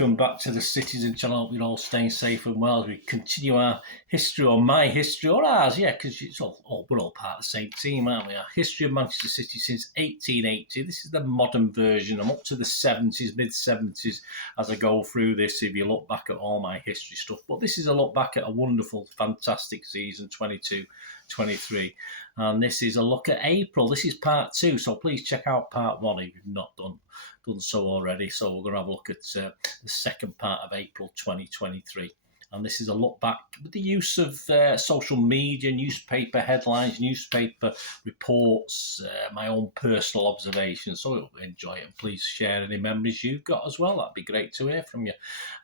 welcome back to the Citizen channel. Hope you're all staying safe and well as we continue our history, or my history, or ours, yeah, because we're all part of the same team, aren't we? Our history of Manchester City since 1880. This is the modern version. I'm up to the 70s, mid-70s as I go through this, if you look back at all my history stuff. But this is a look back at a wonderful, fantastic season, 22-23. And this is a look at April. This is part 2, so please check out part 1 if you've not done so already. So we're going to have a look at the second part of April 2023. And this is a look back with the use of social media, newspaper headlines, newspaper reports, my own personal observations. So I hope you enjoy it. And please share any memories you've got as well. That'd be great to hear from you.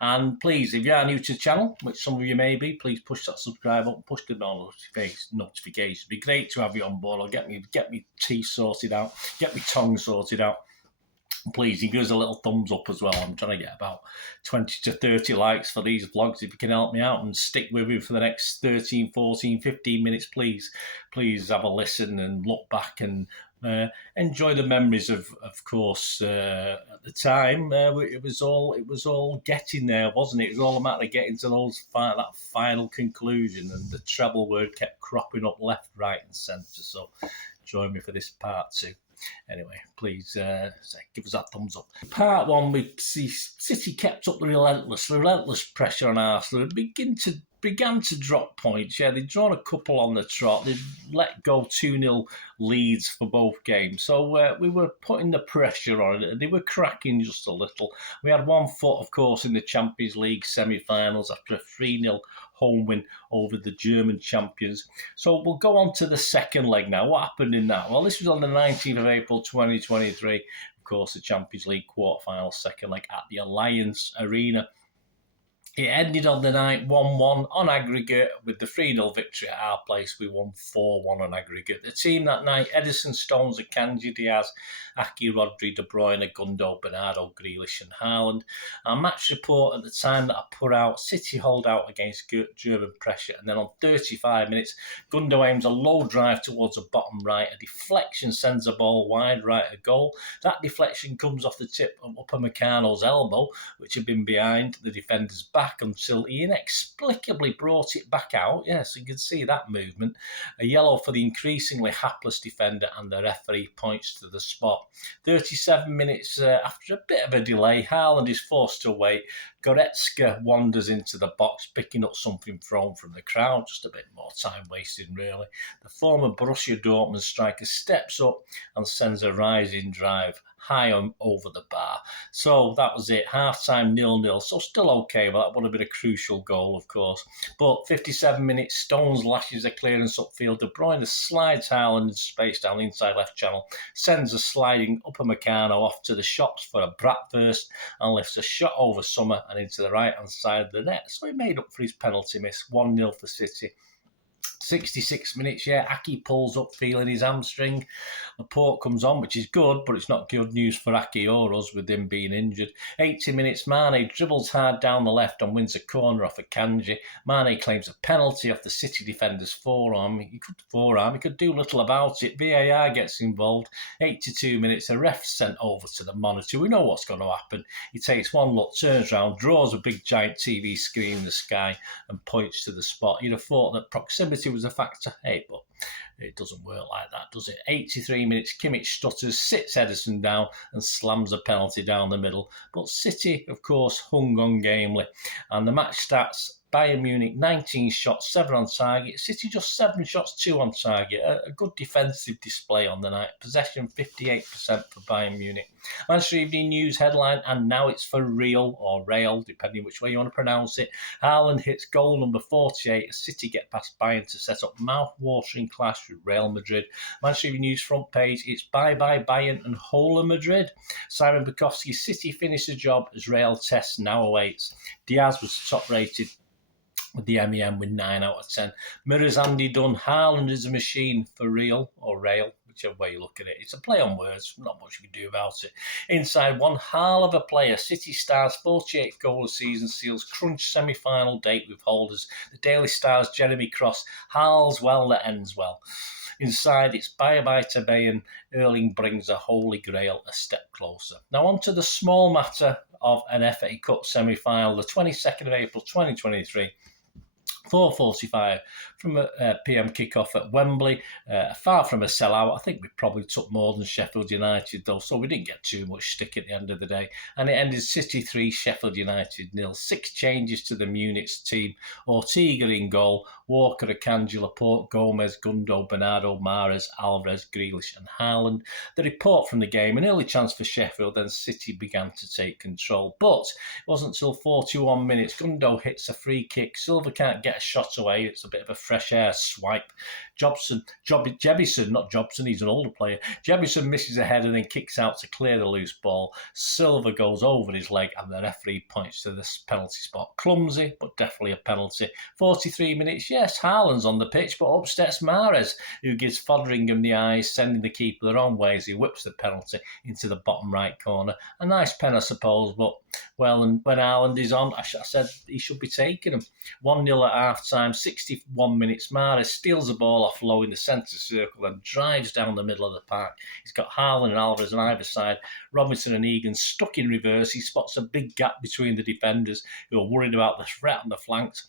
And please, if you are new to the channel, which some of you may be, please push that subscribe button, push the notifications. It'd be great to have you on board. Or get me teeth sorted out, get me tongue sorted out. Please, you give us a little thumbs up as well. I'm trying to get about 20 to 30 likes for these vlogs. If you can help me out and stick with me for the next 13, 14, 15 minutes, please have a listen and look back and enjoy the memories of course, at the time. It was all getting there, wasn't it? It was all a matter of getting to that final conclusion, and the treble word kept cropping up left, right and centre. So join me for this part 2. Anyway, please give us that thumbs up. Part 1, we see City kept up the relentless pressure on Arsenal. It began to drop points. Yeah, they'd drawn a couple on the trot. They'd let go 2-0 leads for both games. So we were putting the pressure on it. They were cracking just a little. We had one foot, of course, in the Champions League semi-finals after a 3-0 home win over the German champions. So we'll go on to the second leg now. What happened in that? Well, this was on the 19th of April 2023. Of course, the Champions League quarter-final second leg at the Alliance Arena. It ended on the night 1-1 on aggregate, with the 3-0 victory at our place. We won 4-1 on aggregate. The team that night: Edison, Stones, Akanji, Diaz, Aki, Rodri, De Bruyne, Gundo, Bernardo, Grealish and Haaland. Our match report at the time that I put out: City hold out against German pressure, and then on 35 minutes, Gundo aims a low drive towards the bottom right. A deflection sends a ball wide right of goal. That deflection comes off the tip of Upamecano's elbow, which had been behind the defender's back until he inexplicably brought it back out. Yes, you can see that movement. A yellow for the increasingly hapless defender, and the referee points to the spot. 37 minutes after a bit of a delay, Haaland is forced to wait. Goretzka wanders into the box, picking up something thrown from the crowd. Just a bit more time wasted, really. The former Borussia Dortmund striker steps up and sends a rising drive high over the bar. So that was it. Half-time 0-0. So still okay, but that would have been a crucial goal, of course. But 57 minutes, Stones lashes a clearance upfield. De Bruyne slides Haaland in space down the inside left channel, sends a sliding Upamecano off to the shops for a bratwurst, and lifts a shot over Sommer and into the right-hand side of the net. So he made up for his penalty miss. 1-0 for City. 66 minutes, yeah, Aki pulls up feeling his hamstring. Laporte comes on, which is good, but it's not good news for Aki or us with him being injured. 80 minutes, Mane dribbles hard down the left and wins a corner off Akanji. Mane claims a penalty off the City defender's forearm. He could do little about it. VAR gets involved. 82 minutes, a ref sent over to the monitor. We know what's going to happen. He takes one look, turns around, draws a big giant TV screen in the sky and points to the spot. You'd have thought that proximity was a factor. Hey, but it doesn't work like that, does it? 83 minutes, Kimmich stutters, sits Edison down and slams a penalty down the middle. But City, of course, hung on gamely. And the match stats: Bayern Munich 19 shots, 7 on target. City just 7 shots, 2 on target. A good defensive display on the night. Possession 58% for Bayern Munich. Manchester Evening News headline: and now it's for real, or rail, depending which way you want to pronounce it. Haaland hits goal number 48 as City get past Bayern to set up mouth-watering clash with Real Madrid. Manchester Evening News front page: it's bye-bye Bayern and Hola Madrid. Simon Bukowski: City finished the job as Real test now awaits. Diaz was top-rated with the MEM with 9 out of 10. Mirrors Andy Dunn: Haaland is a machine, for real, or rail, whichever way you look at it. It's a play on words, not much you can do about it. Inside, one hell of a player. City Stars 48th goal of the season seals crunch semi-final date with holders. The Daily Star's Jeremy Cross. All's well that ends well. Inside, it's bye-bye to Bay, and Erling brings a holy grail a step closer. Now on to the small matter of an FA Cup semi-final, the 22nd of April 2023. 4:45 from a PM kickoff at Wembley. Far from a sellout. I think we probably took more than Sheffield United, though, so we didn't get too much stick at the end of the day. And it ended City 3, Sheffield United 0. 6 changes to the Munich's team. Ortega in goal, Walker, Akanji, Laporte, Gomez, Gundo, Bernardo, Mahrez, Alvarez, Grealish and Haaland. The report from the game, an early chance for Sheffield, then City began to take control. But it wasn't until 41 minutes. Gundo hits a free kick. Silva can't get a shot away. It's a bit of a fresh air swipe. Jebison, not Jobson, he's an older player. Jebison misses a header and then kicks out to clear the loose ball. Silva goes over his leg and the referee points to this penalty spot. Clumsy, but definitely a penalty. 43 minutes, yes, Haaland's on the pitch, but up steps Mahrez, who gives Foderingham the eyes, sending the keeper the wrong way as he whips the penalty into the bottom right corner. A nice pen, I suppose, but, well, and when Haaland is on, I said he should be taking him. 1-0 at half-time, 61 minutes, Mahrez steals the ball off low in the centre circle and drives down the middle of the park. He's got Haaland and Alvarez on either side. Robinson and Egan stuck in reverse. He spots a big gap between the defenders who are worried about the threat on the flanks.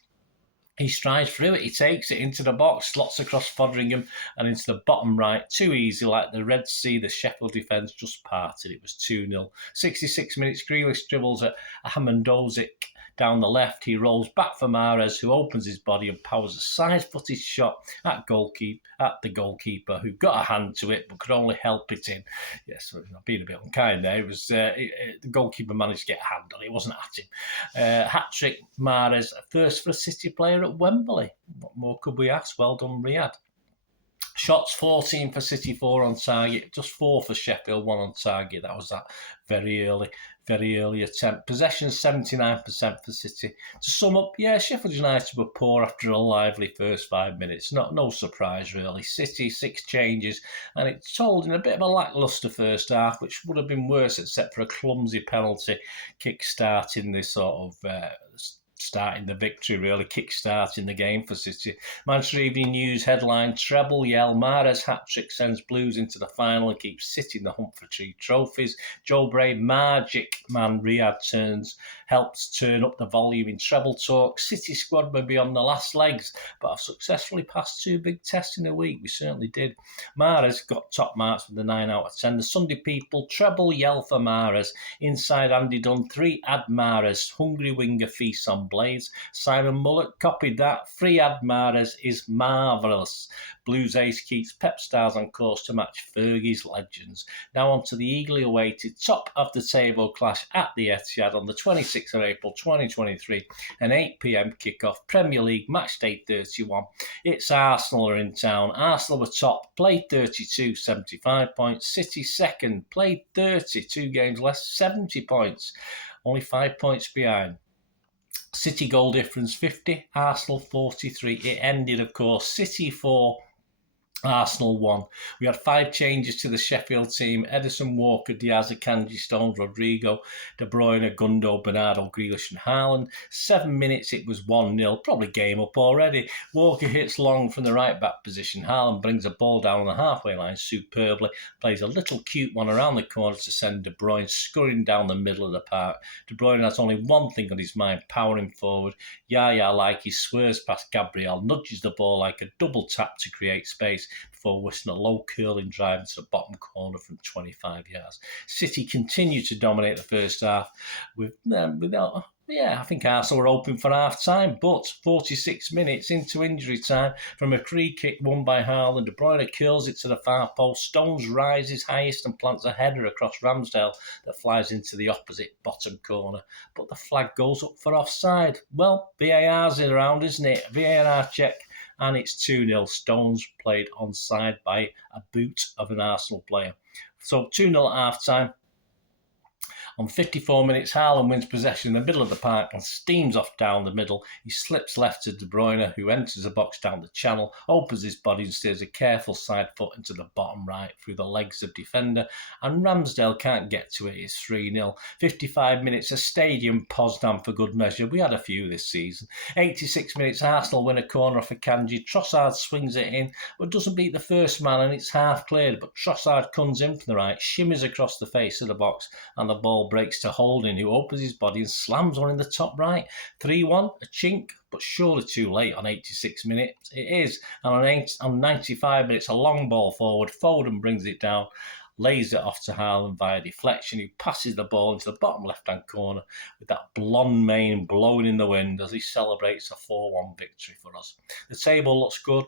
He strides through it, he takes it into the box, slots across Foderingham and into the bottom right. Too easy, like the Red Sea, the Sheffield defence just parted. It was 2-0. 66 minutes, Grealish dribbles at Hamandozic down the left. He rolls back for Mahrez, who opens his body and powers a side-footed shot at the goalkeeper, who got a hand to it but could only help it in. Yes, being a bit unkind there. It was the goalkeeper managed to get a hand on it. It wasn't at him. Hat-trick, Mahrez, first for a City player at Wembley. What more could we ask? Well done, Riyadh. Shots 14 for City, 4 on target. Just 4 for Sheffield, 1 on target. That was that very early attempt. Possession 79% for City. To sum up, yeah, Sheffield United were poor after a lively first 5 minutes. No surprise, really. City, 6 changes, and it told in a bit of a lacklustre first half, which would have been worse except for a clumsy penalty kick-starting this sort of... starting the victory, really, kick-starting the game for City. Manchester Evening News headline, treble yell, Mahrez hat-trick sends Blues into the final and keeps City in the hunt for 3 trophies. Joe Bray, magic man, Riyadh helps turn up the volume in treble talk. City squad may be on the last legs, but have successfully passed 2 big tests in a week. We certainly did. Mahrez got top marks with the 9 out of 10. The Sunday People, treble yell for Mahrez. Inside Andy Dunn, 3 add Mahrez. Hungry winger feasts on blades. Simon Mullet copied that. 3 add Mahrez is marvellous. Blues ace keeps Pep Stars on course to match Fergie's legends. Now on to the eagerly awaited top of the table clash at the Etihad on the 26th of April 2023, an 8 p.m. kickoff. Premier League match day 31. It's Arsenal are in town. Arsenal were top, played 32, 75 points. City second, played 30, 2 games less, 70 points. Only 5 points behind. City goal difference 50, Arsenal 43. It ended, of course, City 4, Arsenal 1. We had 5 changes to the Sheffield team. Edison, Walker, Diaz, Akanji, Stones, Rodrigo, De Bruyne, Gundo, Bernardo, Grealish and Haaland. 7 minutes, it was 1-0. Probably game up already. Walker hits long from the right-back position. Haaland brings a ball down on the halfway line superbly. Plays a little cute one around the corner to send De Bruyne scurrying down the middle of the park. De Bruyne has only one thing on his mind, powering forward. Yaya, like he swerves past Gabriel, nudges the ball like a double tap to create space before whistling a low curling drive into the bottom corner from 25 yards. City continued to dominate the first half I think Arsenal were open for half-time, but 46 minutes into injury time from a free kick won by Haaland, De Bruyne curls it to the far post, Stones rises highest and plants a header across Ramsdale that flies into the opposite bottom corner, but the flag goes up for offside. Well, VAR's around, isn't it? VAR check. And it's 2-0. Stones played onside by a boot of an Arsenal player. So 2-0 at half-time. On 54 minutes, Haaland wins possession in the middle of the park and steams off down the middle. He slips left to De Bruyne, who enters the box down the channel, opens his body and steers a careful side foot into the bottom right through the legs of defender, and Ramsdale can't get to it. It's 3-0. 55 minutes, a stadium Poznan for good measure. We had a few this season. 86 minutes, Arsenal win a corner off Akanji. Trossard swings it in, but doesn't beat the first man, and it's half cleared. But Trossard comes in from the right, shimmers across the face of the box, and the ball breaks to Holding, who opens his body and slams one in the top right. 3-1, a chink, but surely too late on 86 minutes. It is, and on 95 minutes, a long ball forward. Foden brings it down, lays it off to Haaland via deflection, who passes the ball into the bottom left-hand corner with that blonde mane blowing in the wind as he celebrates a 4-1 victory for us. The table looks good,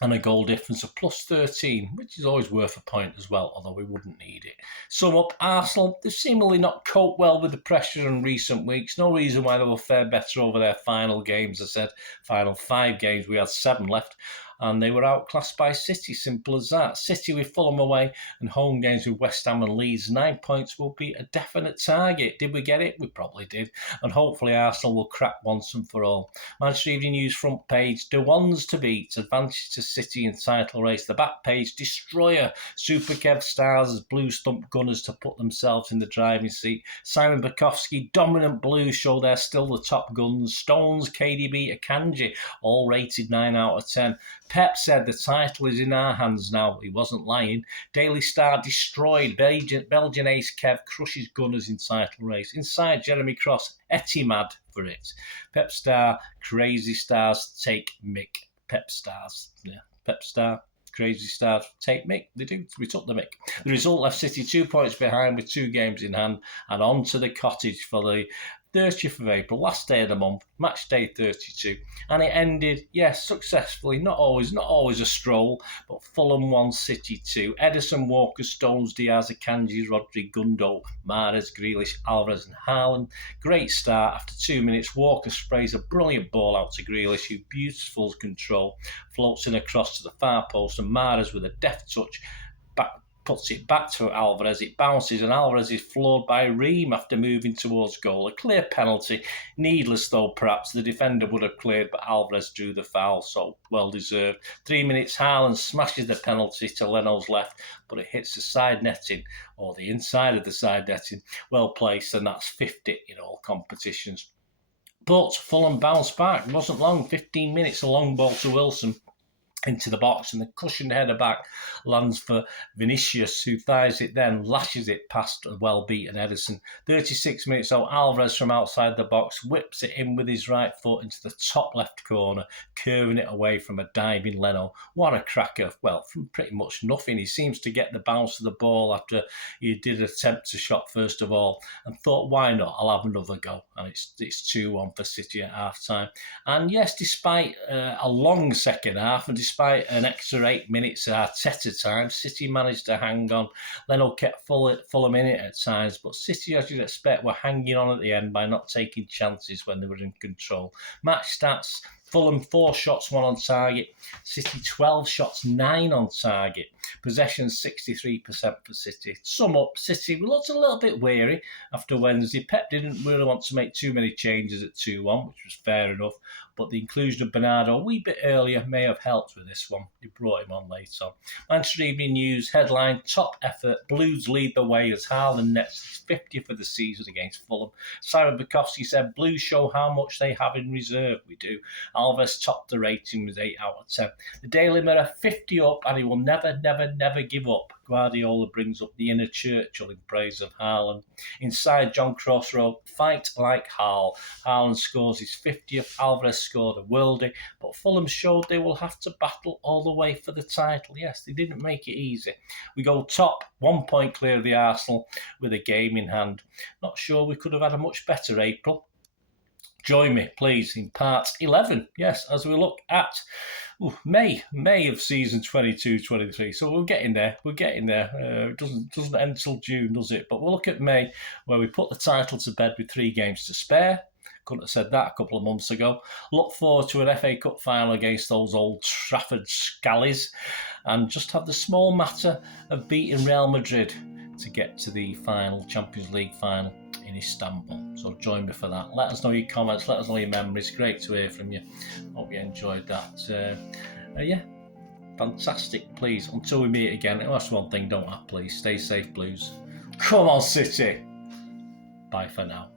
and a goal difference of plus 13, which is always worth a point as well, although we wouldn't need it. Sum up, Arsenal, they've seemingly not coped well with the pressure in recent weeks. No reason why they will fare better over their final games. I said final 5 games, we had 7 left, and they were outclassed by City, simple as that. City with Fulham away and home games with West Ham and Leeds. 9 points will be a definite target. Did we get it? We probably did. And hopefully Arsenal will crack once and for all. Manchester Evening News front page, the ones to beat, advantage to City in title race. The back page, destroyer. Super Kev stars as Blue stump Gunners to put themselves in the driving seat. Simon Bukowski, dominant Blues show they're still the top guns. Stones, KDB, Akanji, all rated 9 out of 10. Pep said the title is in our hands now. He wasn't lying. Daily Star destroyed. Belgian ace Kev crushes Gunners in title race. Inside, Jeremy Cross, Etimad for it. Pep Star, crazy stars take Mick. Pep Stars. Yeah, Pep Star. Crazy stars take Mick. They do. We took the Mick. The result left City 2 points behind with 2 games in hand, and on to the cottage for the 30th of April, last day of the month, match day 32, and it ended, yes, successfully. Not always a stroll, but Fulham 1, City 2. Ederson, Walker, Stones, Diaz, Akanji, Rodri, Gundo, Mahrez, Grealish, Alvarez, and Haaland. Great start. After 2 minutes, Walker sprays a brilliant ball out to Grealish, who beautiful control floats in across to the far post, and Mahrez with a deft touch puts it back to Alvarez. It bounces, and Alvarez is floored by Ream after moving towards goal. A clear penalty. Needless, though, perhaps. The defender would have cleared, but Alvarez drew the foul, so well deserved. 3 minutes, Haaland smashes the penalty to Leno's left, but it hits the side netting, or the inside of the side netting. Well placed, and that's 50 in all competitions. But Fulham bounced back. It wasn't long. 15 minutes, a long ball to Wilson into the box, and the cushioned header back lands for Vinicius, who thighs it then, lashes it past a well-beaten Ederson. 36 minutes, so Alvarez from outside the box whips it in with his right foot into the top left corner, curving it away from a diving Leno. What a cracker. Well, from pretty much nothing. He seems to get the bounce of the ball after he did attempt a shot first of all, and thought, why not? I'll have another go. And it's 2-1 for City at half-time. And yes, despite a long second half, and despite an extra 8 minutes at Arteta time, City managed to hang on. Leno kept Fulham in it at times, but City, as you'd expect, were hanging on at the end by not taking chances when they were in control. Match stats: Fulham 4 shots, 1 on target. City 12 shots, 9 on target. Possession 63% for City. Sum up, City looked a little bit weary after Wednesday. Pep didn't really want to make too many changes at 2-1, which was fair enough. But the inclusion of Bernardo a wee bit earlier may have helped with this one. He brought him on later on. Manchester Evening News headline: top effort. Blues lead the way as Haaland nets his 50th of the season against Fulham. Simon Bukowski said Blues show how much they have in reserve. We do. Alves topped the rating with 8 out of 10. The Daily Mirror, 50 up, and he will never give up. Guardiola brings up the inner Churchill in praise of Haaland. Inside, John Cross wrote, fight like Haaland. Haaland scores his 50th. Alvarez scored a worldie, but Fulham showed they will have to battle all the way for the title. Yes, they didn't make it easy. We go top, 1 point clear of the Arsenal with a game in hand. Not sure we could have had a much better April. Join me, please, in part 11. Yes, as we look at May of season 22-23. So we're getting there. It doesn't end till June, does it? But we'll look at May, where we put the title to bed with 3 games to spare. Couldn't have said that a couple of months ago. Look forward to an FA Cup final against those Old Trafford Scallies, and just have the small matter of beating Real Madrid to get to the final Champions League final in Istanbul. So join me for that. Let us know your comments, let us know your memories. Great to hear from you. Hope you enjoyed that. Yeah, fantastic. Please, until we meet again, that's one thing, don't I? Please stay safe, Blues. Come on, City. Bye for now.